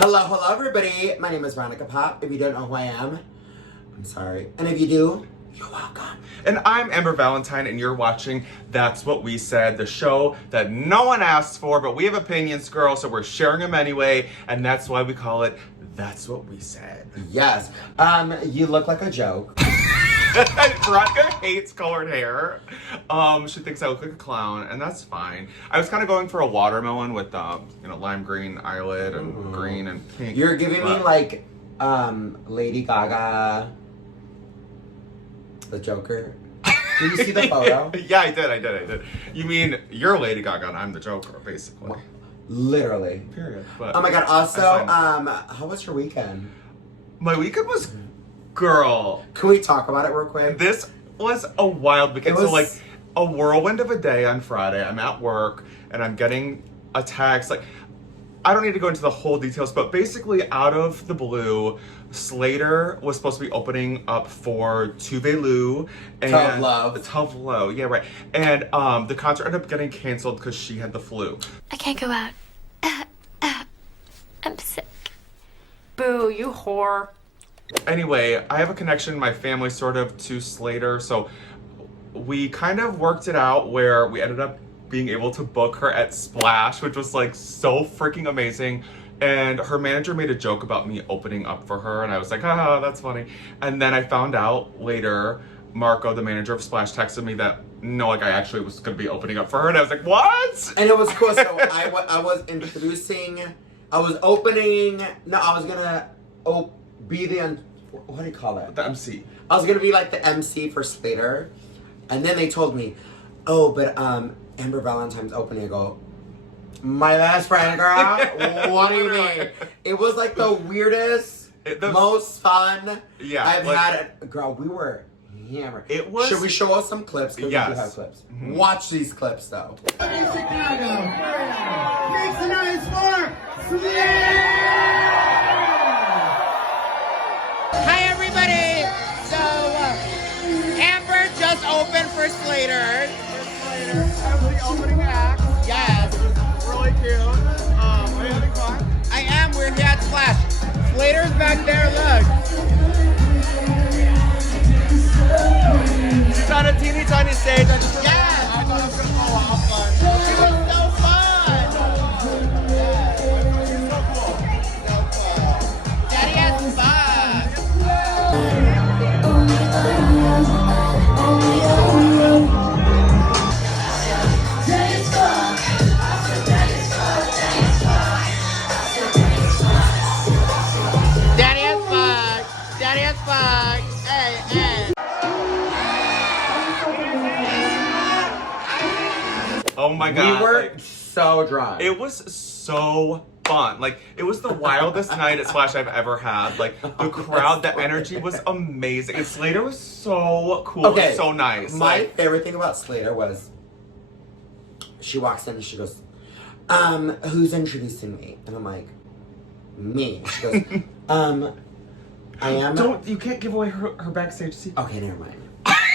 Hello everybody. My name is Veronica Pop. If you don't know who I am, I'm sorry. And if you do, you're welcome. And I'm Amber Valentine, and you're watching That's What We Said, the show that no one asked for, but we have opinions, girl, so we're sharing them anyway, and that's why we call it That's What We Said. Yes. You look like a joke. Veronica hates colored hair. She thinks I look like a clown, and that's fine. I was kind of going for a watermelon with, lime green eyelid and green and pink. You're giving me like, Lady Gaga, the Joker. Did you see the photo? Yeah, I did. You mean you're Lady Gaga and I'm the Joker, basically. Literally. Period. But oh my god, also, how was your weekend? My weekend was, girl. Can we talk about it real quick? This was a wild weekend. So like a whirlwind of a day on Friday. I'm at work and I'm getting a text. Like, I don't need to go into the whole details, but basically out of the blue, Slater was supposed to be opening up for Tuvalu and Tough Love, yeah, right. And the concert ended up getting canceled because she had the flu. I can't go out. I'm sick. Boo, you whore. Anyway, I have a connection in my family sort of to Slater, so we kind of worked it out where we ended up being able to book her at Splash, which was like so freaking amazing. And her manager made a joke about me opening up for her, and I was like, haha, that's funny. And then I found out later, Marco, the manager of Splash, texted me that no, like I actually was gonna be opening up for her, and I was like, what? And it was cool. So I was gonna be the, what do you call it? The MC. I was gonna be like the MC for Slater, and then they told me, oh, but Amber Valentine's opening. I go, my best friend, girl. What do you mean? It was like the weirdest, most fun I've had. Girl, we were hammered. It was. Should we show us some clips? Because yes. we do have clips. Mm-hmm. Watch these clips though. Chicago. Make some noise for Slater! Hi everybody! So, Amber just opened for Slater. I was the opening act. Yes. Really cute. Are you having fun? I am. We're here at Splash. Slater's back there, look. She's on a teeny tiny stage. I thought it was going to blow off, but It was so fun. it's so cool. Daddy has fun. Daddy has fun. Daddy has fun. Hey, hey. Oh my god. We were like, so drunk. it was so fun. Like, it was the wildest night at Splash I've ever had. Like, the crowd, the energy was amazing. And Slater was so cool. Okay, It was so nice. My favorite thing about Slater was she walks in and she goes, who's introducing me? And I'm like, me. She goes, I am. You can't give away her backstage secret. Okay, never mind.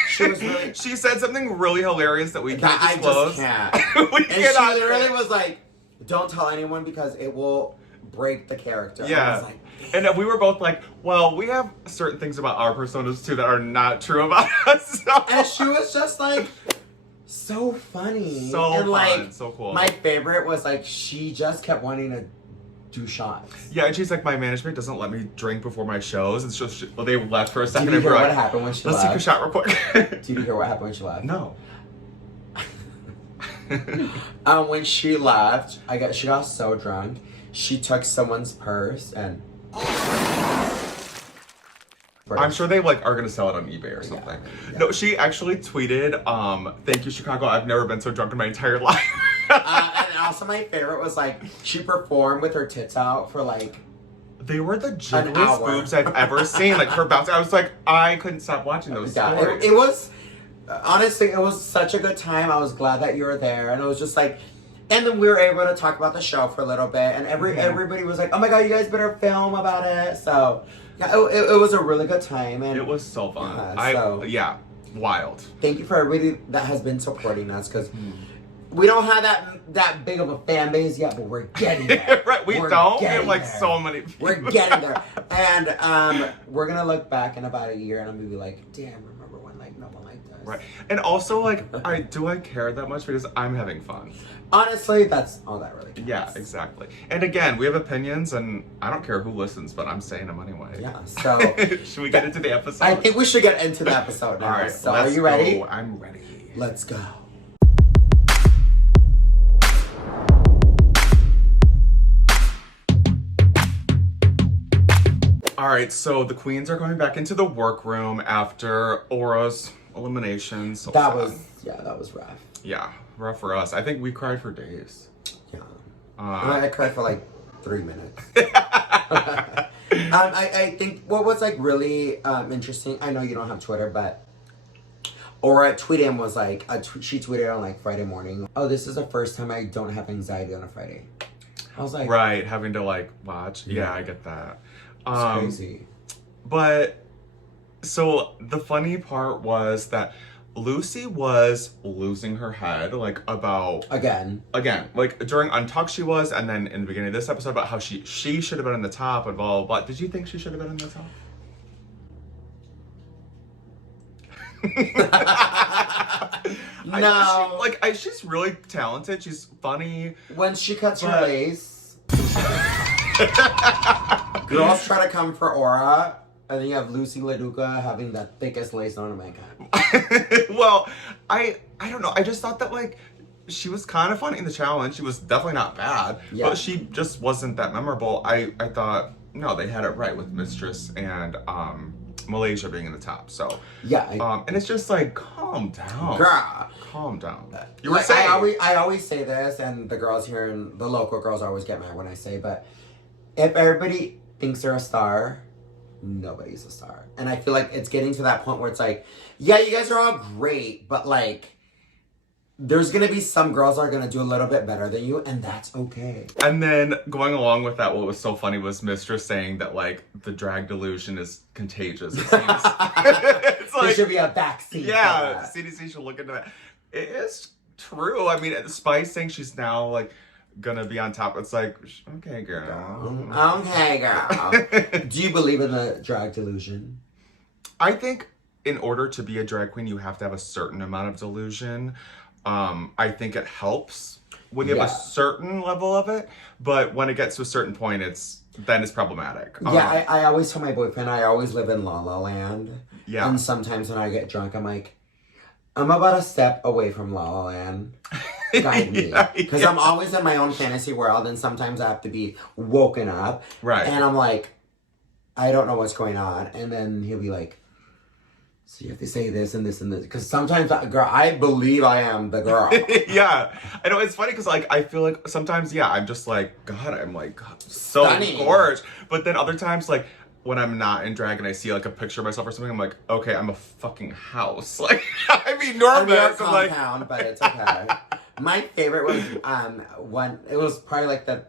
She was really. She said something really hilarious that we can't I disclose. just can't. We And cannot. she literally was like, don't tell anyone because it will break the character. Yeah. I was like, and we were both like, well, we have certain things about our personas too that are not true about us. So. and she was just like, so funny. So and fun, like, so cool. My favorite was like, she just kept wanting to do shots. Yeah, and she's like, my management doesn't let me drink before my shows. And so they left for a second. Did you and hear we're what like, happened when she let's left? take a shot real quick. Did you hear what happened when she left? No. When she left, she got so drunk, she took someone's purse and. I'm sure they like are gonna sell it on eBay or something. Yeah. No, she actually tweeted, "Thank you, Chicago. I've never been so drunk in my entire life." And also my favorite was like she performed with her tits out for like. They were the An jiggliest hour. boobs I've ever seen. Like her bounce, I was like, I couldn't stop watching those stories. It was honestly, it was such a good time. I was glad that you were there, and it was just like, and then we were able to talk about the show for a little bit, and everybody was like, "Oh my god, you guys better film about it." So yeah, it was a really good time, and it was so fun. Yeah, Yeah, wild. Thank you for everybody that has been supporting us because We don't have that big of a fan base yet, but we're getting there. Right, we We're don't. We getting have like there. so many people. We're getting there. And we're gonna look back in about a year and I'm gonna be like, damn, remember when like no one liked us. Right. And also like I care that much because I'm having fun. Honestly, that's all that really counts. Yeah, exactly. And again, we have opinions and I don't care who listens, but I'm saying them anyway. Yeah, so should we get into the episode? I think we should get into the episode now. All right, so are you ready? Go. I'm ready. Let's go. All right, so the queens are going back into the workroom after Aura's elimination. So That sad. was rough. Yeah, rough for us. I think we cried for days. Yeah. I cried for like 3 minutes. I think what was like really interesting, I know you don't have Twitter, but Aura tweeted and was like, she tweeted on like Friday morning, oh, this is the first time I don't have anxiety on a Friday. I was like, right, having to like watch. Yeah, I get that. It's crazy. But so the funny part was that Lucy was losing her head, like about Again, like during Untucked she was, and then in the beginning of this episode about how she should have been in the top and blah blah blah. Did you think she should have been in the top? No. She's really talented. She's funny. When she cuts her lace, girls try to come for Aura, and then you have Lucy LaDuca having the thickest lace on her makeup. Well, I don't know. I just thought that like she was kind of funny in the challenge. She was definitely not bad, but she just wasn't that memorable. I thought no, they had it right with Mistress and Malaysia being in the top. So yeah, and it's just like calm down, girl. Calm down. You were Like, saying I always say this, and the girls here and the local girls always get mad when I say, but if everybody thinks they're a star, nobody's a star. And I feel like it's getting to that point where it's like, yeah, you guys are all great, but like, there's gonna be some girls that are gonna do a little bit better than you, and that's okay. And then going along with that, what was so funny was Mistress saying that like the drag delusion is contagious. It seems it's There should be a backseat. Yeah, CDC should look into that. It is true. I mean, Spice saying she's now like gonna be on top. It's like, okay, girl. Okay, girl. Do you believe in the drag delusion? I think in order to be a drag queen, you have to have a certain amount of delusion. I think it helps when you have a certain level of it, but when it gets to a certain point, it's problematic. Yeah, I always tell my boyfriend I always live in La La Land. Yeah. And sometimes when I get drunk, I'm like, I'm about a step away from La La Land. Guide me. Because I'm always in my own fantasy world, and sometimes I have to be woken up. Right. And I'm like, I don't know what's going on. And then he'll be like, so you have to say this and this and this. Because sometimes, girl, I believe I am the girl. Yeah. I know, it's funny because, like, I feel like sometimes, I'm just like, God, I'm like so Stunning. gorgeous. But then other times, like, when I'm not in drag and I see, like, a picture of myself or something, I'm like, okay, I'm a fucking house. Like, I mean, nervous. I'm like, compound, but it's okay. My favorite was when it was probably like the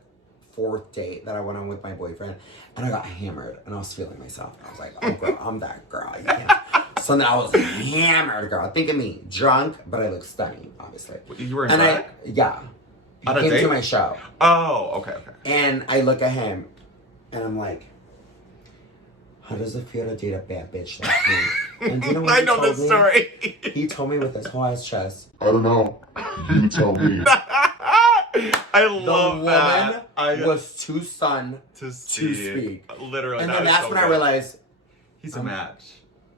4th date that I went on with my boyfriend, and I got hammered, and I was feeling myself. I was like, oh, girl, I'm that girl. Yeah. So then I was hammered, girl. Think of me, drunk, but I look stunning, obviously. You were in drag? He On a came date? to my show. Oh, okay. And I look at him, and I'm like, how does it feel to date a bad bitch like me? And you know what I he know told this me? story. He told me with his whole ass chest. I don't know. You tell me. I love the that. woman was too stunned to speak. Literally. And that then is that's so when I good. realized, He's a match.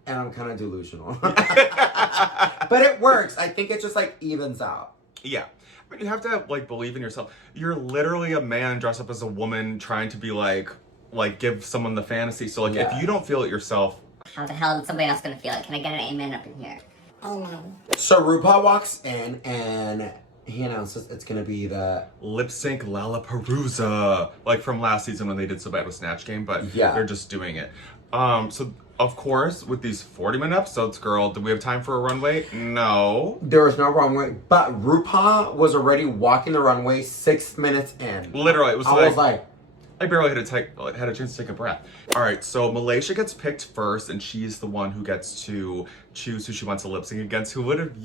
and I'm kind of delusional. But it works. I think it just like evens out. Yeah. I mean, you have to like believe in yourself. You're literally a man dressed up as a woman trying to be like give someone the fantasy. So like if you don't feel it yourself, how the hell is somebody else gonna feel it? Can I get an amen up in here? Amen. So RuPaul walks in and he announces it's gonna be the lip sync Lollapalooza, like from last season when they did so bad with Snatch Game, but they're just doing it. So of course, with these 40-minute episodes, girl, do we have time for a runway? No. There was no runway, but RuPaul was already walking the runway 6 minutes in. Literally, it was I was like, I barely had a chance to take a breath. All right, so Malaysia gets picked first, and she's the one who gets to choose who she wants to lip sync against. Who would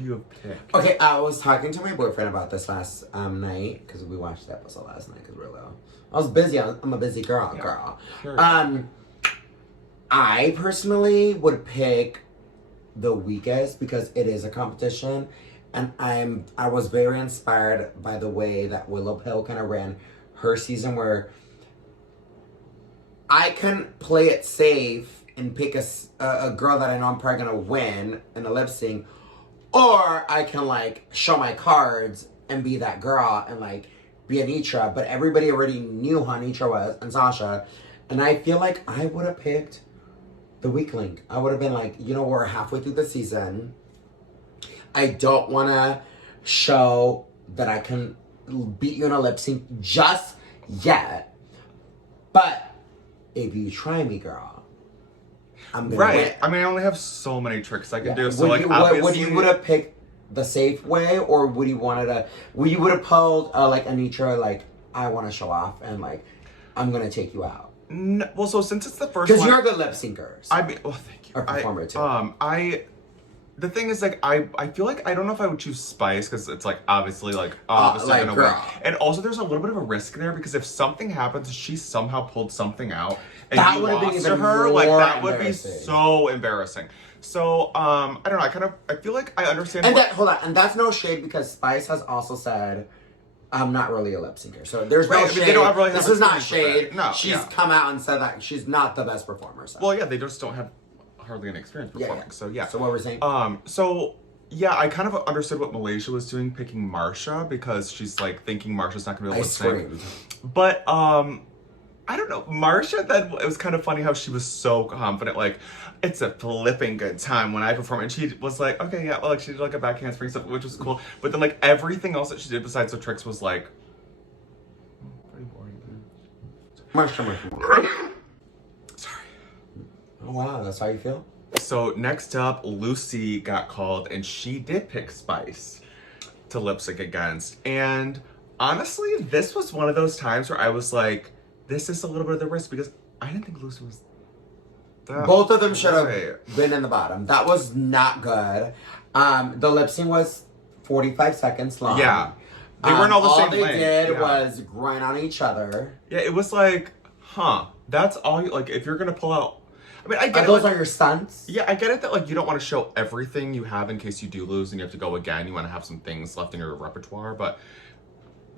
you have picked? Okay, I was talking to my boyfriend about this last night because we watched the episode last night because we're little. I was busy. I'm a busy girl. Sure. I personally would pick the weakest because it is a competition, and I was very inspired by the way that Willow Pill kind of ran her season, where I can play it safe and pick a girl that I know I'm probably gonna win in a lip sync, or I can like show my cards and be that girl and like be Anitra, but everybody already knew who Anitra was and Sasha, and I feel like I would have picked the weak link. I would have been like, you know, we're halfway through the season. I don't want to show that I can beat you in a lip sync just yet. But if you try me, girl, I'm gonna win. I mean, I only have so many tricks I can do. So would like, you, obviously, would you would have picked the safe way, or would you wanted to? Would you would have pulled like Anitra, like I want to show off and like I'm gonna take you out? No, well, so since it's the first one, because you're a good lip syncer. So. I mean, well, thank you. Or performer too. The thing is, like, I feel like I don't know if I would choose Spice because it's like obviously obviously like, gonna girl. win, and also there's a little bit of a risk there because if something happens, she somehow pulled something out and That you would've been lost to even her, like more that would be embarrassing. so embarrassing. So I don't know. I feel like I understand. And hold on, and that's no shade because Spice has also said, I'm not really a lip syncer. So there's no Right, I mean, shade. they don't really have This a is not feeling for that. shade. No, She's yeah. come out and said that she's not the best performer. So. Well, yeah, they just don't have hardly any experience performing. Yeah. So yeah. So what we're saying? So yeah, I kind of understood what Malaysia was doing picking Marsha because she's like thinking Marsha's not gonna be able to sing. But I don't know. Marsha, then it was kind of funny how she was so confident, like, it's a flipping good time when I perform. And she was like, okay, yeah, well, like, she did like a back handspring stuff, which was cool. But then, like, everything else that she did besides the tricks was like, pretty boring. Marsha. Sorry. Oh, wow, that's how you feel? So, next up, Lucy got called, and she did pick Spice to lip sync against. And honestly, this was one of those times where I was like, this is a little bit of the risk because I didn't think Lucy was that Both of them should great. have been in the bottom. That was not good. The lip sync was 45 seconds long. Yeah. They weren't all the same All they length. did Yeah. was grind on each other. Yeah, it was like, that's all you, like, if you're gonna pull out, I mean, I get it. Those like, are your stunts? yeah, I get it that, like, you don't want to show everything you have in case you do lose and you have to go again. You want to have some things left in your repertoire, but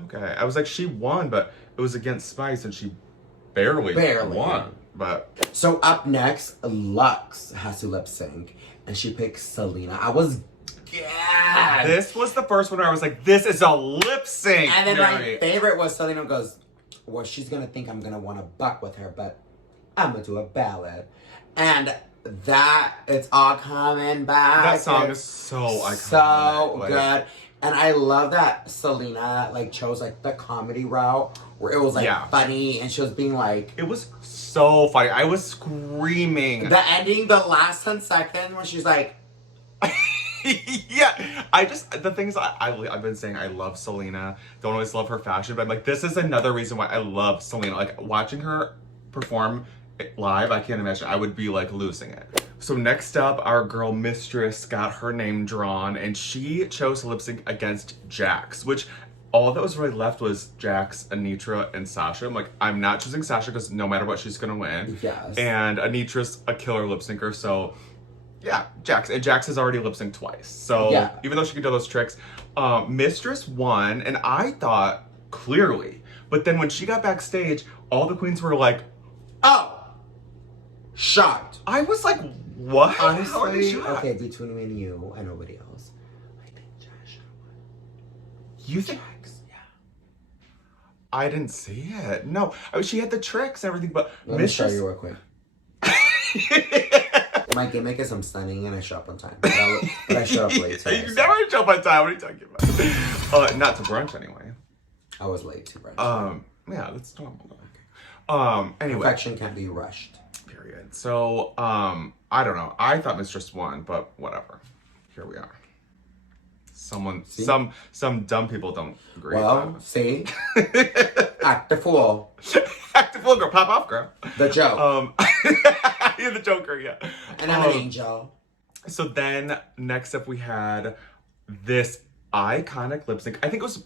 okay. I was like, she won, but it was against Spice and she barely won. But so up next, Lux has to lip sync, and she picks Selena. I was gagged. this was the first one where I was like, this is a lip sync. And then my Mary. favorite was Selena goes, well, she's gonna think I'm gonna want to buck with her, but I'm gonna do a ballad. And that, it's all coming back. That song It's is so iconic. so like, good. And I love that Selena like chose like the comedy route where it was like funny and she was being like, it was so funny. I was screaming. the ending, the last 10 seconds when she's like, yeah, the thing is, I've been saying I love Selena. Don't always love her fashion, but I'm like, this is another reason why I love Selena. Like, watching her perform live, I can't imagine. I would be like losing it. So next up, our girl Mistress got her name drawn, and she chose to lip sync against Jax, which all that was really left was Jax, Anitra, and Sasha. I'm like, I'm not choosing Sasha because no matter what, she's gonna win. Yes. And Anitra's a killer lip syncer, so yeah, Jax. And Jax has already lip synced twice. So even though she can do those tricks, Mistress won, and I thought clearly. But then when she got backstage, all the queens were like, oh, shocked. I was like, what? How are they Honestly, shocked? okay, between me and you and nobody else, I think Josh won. You think? Yeah. I didn't see it. No, I mean, she had the tricks and everything, but Let me show you real quick. My gimmick is I'm stunning and I show up on time. But I show up late today. You never show up on time. What are you talking about? Not to brunch anyway. I was late to brunch. Yeah, that's normal though. Anyway. Perfection can't be rushed. Period. So, I don't know. I thought Mistress won, but whatever. Here we are. some dumb people don't agree. Well, see? Act the fool. Act the fool, girl. Pop off, girl. The joke. You're the Joker, yeah. And I'm an angel. So then, next up we had this iconic lip sync. I think it was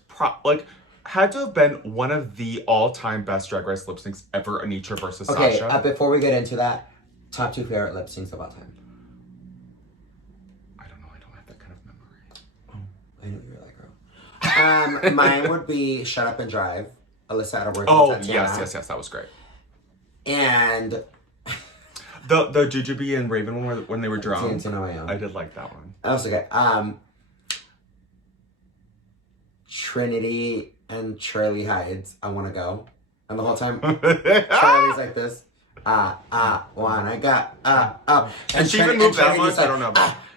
had to have been one of the all-time best Drag Race lip syncs ever, Anitra versus Sasha. Okay, before we get into that, top 2 favorite lip syncs of all time. I don't know. I don't have that kind of memory. Oh, I knew you were that girl. Mine would be Shut Up and Drive. Alyssa Edwards. Oh, yes. That was great. And the Jujubee and Raven one when they were drunk. I did like that one. That was okay. Trinity and Charlie Hides, I Wanna Go. And the whole time, Charlie's like this. Wanna go, And she even moved that much? I don't know.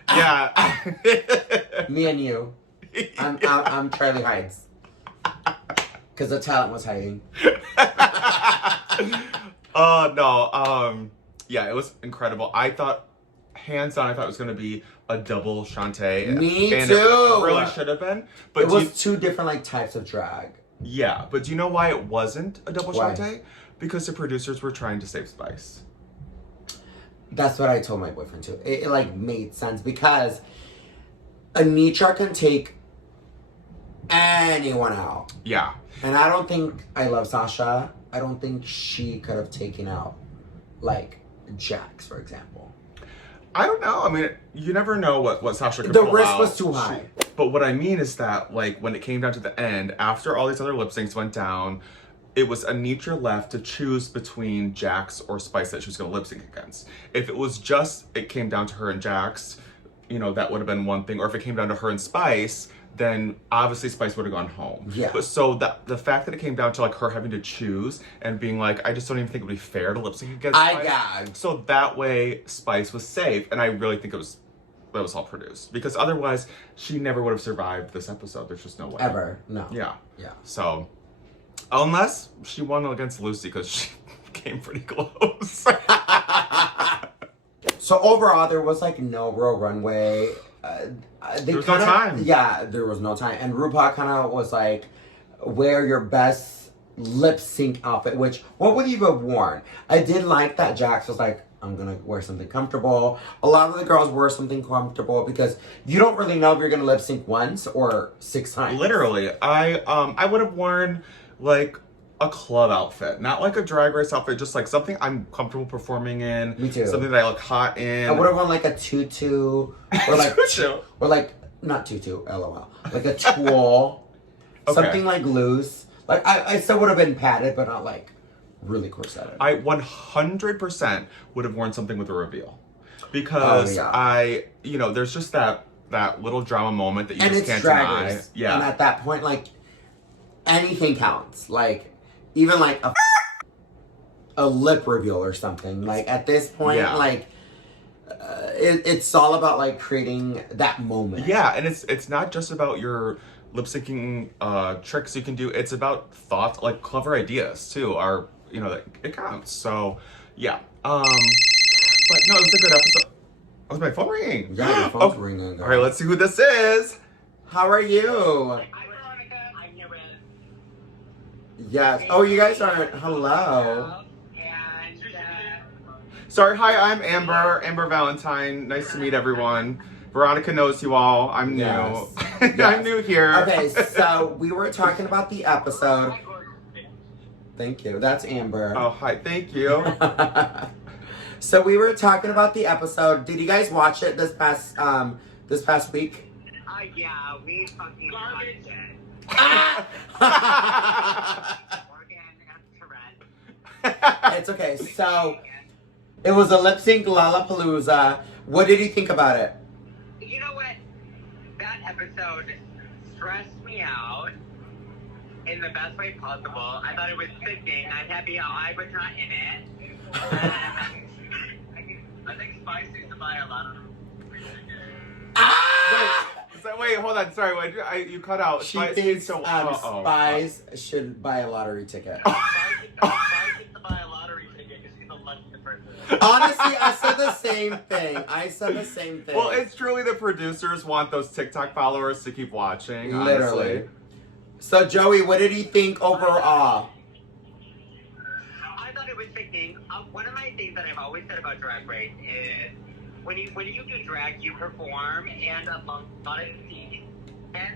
Yeah. Me and you. I'm Charlie Hides. Because the talent was hiding. No. Yeah, it was incredible. I thought, hands down, it was going to be a double Shantae. Me and too. It really should have been. But it was 2 different types of drag. Yeah, but do you know why it wasn't a double Why? Shantae? Because the producers were trying to save Spice. That's what I told my boyfriend too. It made sense because Anitra can take anyone out. Yeah. And I don't think I love Sasha. I don't think she could have taken out Jax, for example. I don't know. I mean, you never know what Sasha could The pull risk out. was too high. But what I mean is that, when it came down to the end, after all these other lip syncs went down, it was Anitra left to choose between Jax or Spice that she was going to lip sync against. If it was it came down to her and Jax, that would have been one thing. Or if it came down to her and Spice, then obviously Spice would have gone home. Yeah. But so the fact that it came down to her having to choose and being I just don't even think it would be fair to lip sync against Spice. I gagged. So that way Spice was safe, and I really think that was all produced, because otherwise she never would have survived this episode. There's just no way. Ever. No. Yeah. Yeah. So unless she won against Lucy, because she came pretty close. So overall, there was no real runway. There was no time. Yeah, there was no time. And RuPaul kind of was wear your best lip sync outfit, what would you have worn? I did like that Jax was I'm gonna wear something comfortable. A lot of the girls wear something comfortable because you don't really know if you're gonna lip sync once or 6 times. Literally. I would have worn a club outfit, not a Drag Race outfit, just something I'm comfortable performing in. Me too. Something that I look hot in. I would have worn a tutu or Tutu. or not tutu, lol. A tulle. Okay. Something loose. I still would have been padded, but not really corseted. I 100% would have worn something with a reveal, because there's just that little drama moment that you just can't deny. Race. Yeah. And at that point, anything counts. Even a lip reveal or something. At this point, it's all about creating that moment. Yeah, and it's not just about your lip syncing tricks you can do. It's about thoughts, clever ideas too. That it counts. So yeah. But no, it was a good episode. Oh, is my phone ringing? Yeah, your phone's ringing. Girl. All right, let's see who this is. How are you? Hi, Veronica. I'm here with. Yes. Oh, you guys aren't. Hello. And Sorry, hi, I'm Amber. Amber Valentine. Nice to meet everyone. Veronica knows you all. I'm new. Yes. I'm new here. Okay, so we were talking about the episode. Thank you. That's Amber. Oh, hi. Thank you. So we were talking about the episode. Did you guys watch it this past week? yeah, we fucking watched it. Morgan and Tourette. It's okay. So it was a lip sync Lollapalooza. What did you think about it? You know what? That episode stressed me out in the best way possible. I thought it was sickening. I'm happy how I was not in it. I think Spice needs to buy a lot of Wait, hold on. Sorry, you cut out. She Spice thinks needs to- Spice should buy a lottery ticket. Spice needs to buy a lottery ticket because she's the luckiest person. Honestly, I said the same thing. Well, it's truly the producers want those TikTok followers to keep watching. Literally. Honestly. So, Joey, what did he think overall? I thought it was sickening. One of my things that I've always said about Drag Race is when you do drag, you perform, and a lot of scenes, and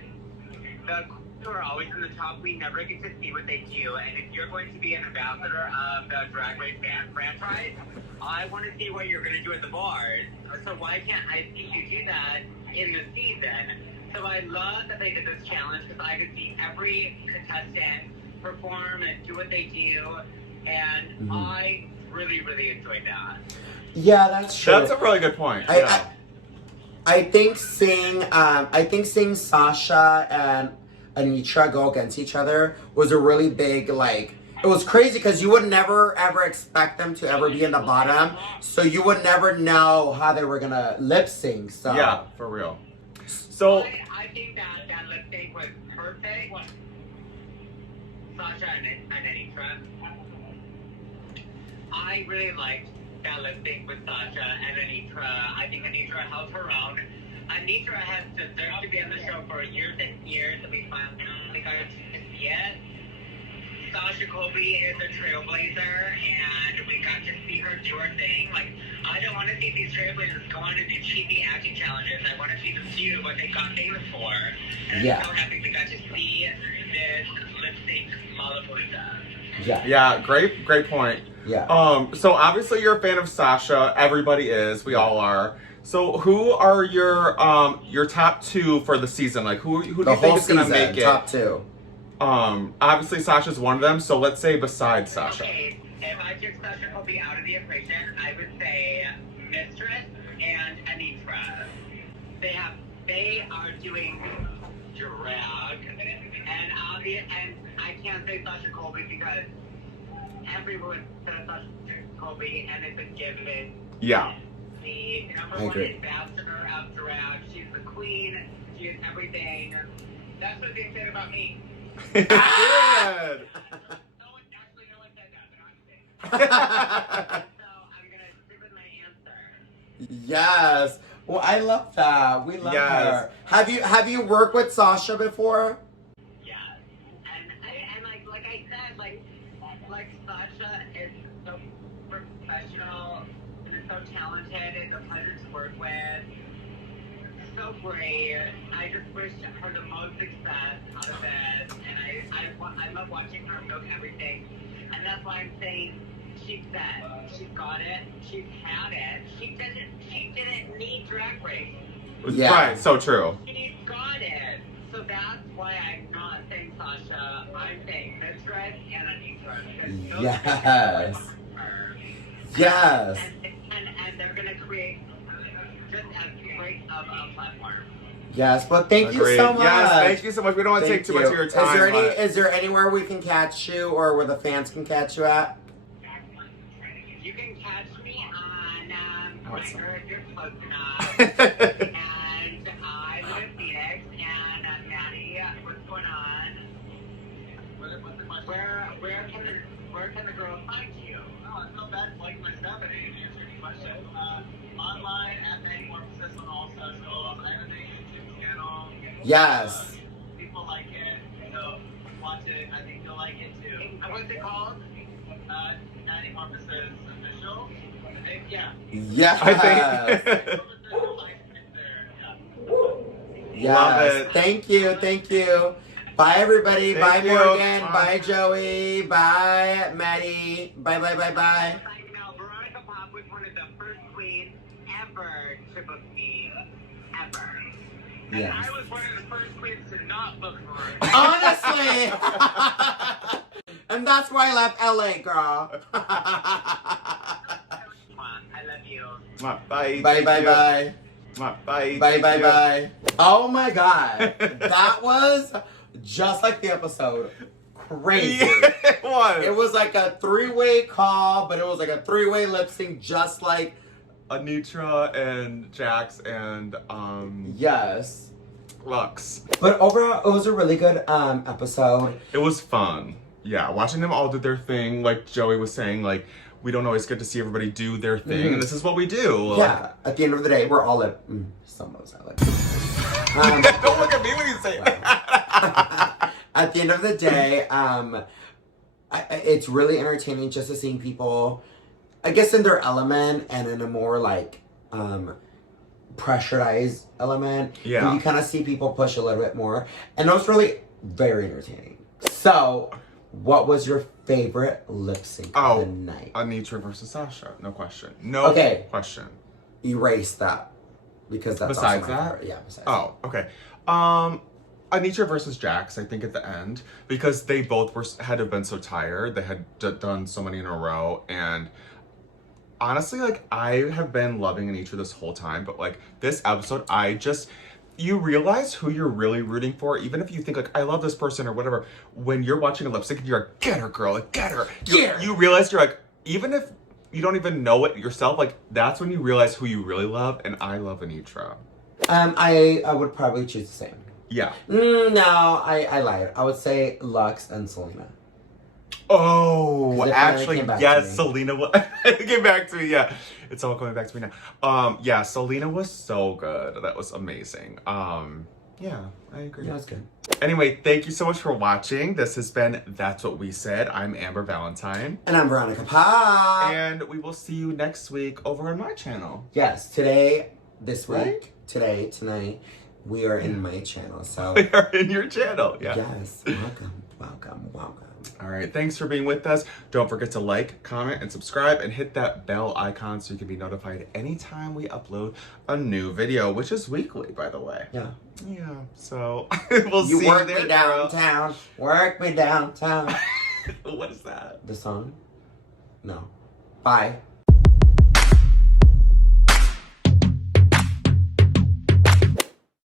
the who are always in the top, we never get to see what they do. And if you're going to be an ambassador of the Drag Race franchise, I want to see what you're going to do at the bars. So why can't I see you do that in the season? So I love that they did this challenge because I could see every contestant perform and do what they do. And I really, really enjoyed that. Yeah, that's true. That's a really good point. I think seeing Sasha and Anitra go against each other was a really big, like, it was crazy because you would never ever expect them to ever be in the bottom, so you would never know how they were gonna lip sync. So yeah, for real. So I think that lip sync was perfect. Sasha and Anitra. I really liked that lip sync with Sasha and Anitra. I think Anitra held her own. Anitra has deserved to be on the show for years and years, and we finally got to see it. Sasha Colby is a trailblazer, and we got to see her do her thing. Like, I don't want to see these trailblazers go on and do cheapy acting challenges. I want to see them do what they got famous for. And I'm so happy we got to see this lip sync Lollapalooza. yeah, great point. Yeah. So obviously you're a fan of Sasha. Everybody is. We all are. So who are your top two for the season? Like who do you think is gonna make it? Top two. Obviously Sasha's one of them. So let's say besides Sasha. Okay, if I took Sasha Colby out of the equation, I would say Mistress and Anitra. They are doing drag, and I can't say Sasha Colby because everyone says Sasha Colby, and it's a given. Yeah. The number one ambassador of drag. She's the queen. She is everything. That's what they said about me. Good. No one said that, but I'm saying. So I'm gonna stick with my answer. Yes. Well, I love that. We love her. Have you worked with Sasha before? Yes. And like I said, like Sasha is so professional and so talented. It's a pleasure to work with. So great. I just wish her the most success out of it. And I love watching her milk everything. And that's why I'm saying she's set. She's got it. She's had it. She didn't need Drag Race. Yeah. Right, so true. She got it. So that's why I'm not saying Sasha. I'm saying Mistress and Anitra. Yes. Yes. And they're going to create just as great of a platform. Yes, but thank you Agreed. so much. Yes, thank you so much. We don't want to Thank take too much of your time. Is there anywhere we can catch you or where the fans can catch you at? You can catch me on Grindr if you're close enough. Yes. And I live in Phoenix. And Maddy, what's going on? Where can the girls find you? Oh, it's not bad. Like my stuff, and answer any questions. Online at Maddy Morphosis on all socials. I have a YouTube channel. Yes. People like it, so watch it. I think you'll like it too. What's it called? Maddy Morphosis official. I think, yeah. Yes. I think. Yes. Love it. Thank you. Bye, everybody. Thank Bye, you. Morgan. Bye. Bye, Joey. Bye, Maddy. Bye. Now, Veronica Pop was one of the first queens ever to book me. Ever. And Yes. I was one of the first queens to not book her. Honestly. And that's why I left LA, girl. I love you. Bye. Bye. Bye. Bye. Oh my God. That was just like the episode. Crazy. Yeah, it was. It was like a 3-way call, but it was like a 3-way lip sync, just like Anitra and Jax and yes. Lux. But overall, it was a really good episode. It was fun. Yeah, watching them all do their thing, like Joey was saying, like, we don't always get to see everybody do their thing, and this is what we do. Yeah, at the end of the day, we're all like, some of us are like. Don't look at me when you say that. At the end of the day, it's really entertaining just to see people, I guess, in their element and in a more like pressurized element. Yeah. You kind of see people push a little bit more, and it was really very entertaining. So, what was your favorite lip sync of the night? Anitra versus Sasha, no question. No question. Erase that because that's besides also my that. favorite. Yeah. Besides. Oh, okay. Anitra versus Jax, I think at the end, because they both had to have been so tired. They had done so many in a row, and honestly, like, I have been loving Anitra this whole time, but like this episode, you realize who you're really rooting for, even if you think like, I love this person or whatever. When you're watching a lip sync, you're like, get her, girl, like, get her. You realize you're like, even if you don't even know it yourself, like, that's when you realize who you really love, and I love Anitra. I would probably choose the same. Yeah. No, I lied. I would say Lux and Selena. Oh, actually, yes, Selena came back to me, yeah. It's all coming back to me now. Yeah, Selena was so good. That was amazing. Yeah, I agree. Yeah, that's good. Anyway, thank you so much for watching. This has been That's What We Said. I'm Amber Valentine. And I'm Veronica Pop. And we will see you next week over on my channel. Yes, this week, Right? tonight, we are in my channel. So We are in your channel, yeah. Yes, welcome. All right, thanks for being with us. Don't forget to like, comment, and subscribe, and hit that bell icon so you can be notified anytime we upload a new video, which is weekly, by the way. Yeah. Yeah, so we'll see you work there, me downtown, work me downtown. What is that? The song? No. Bye.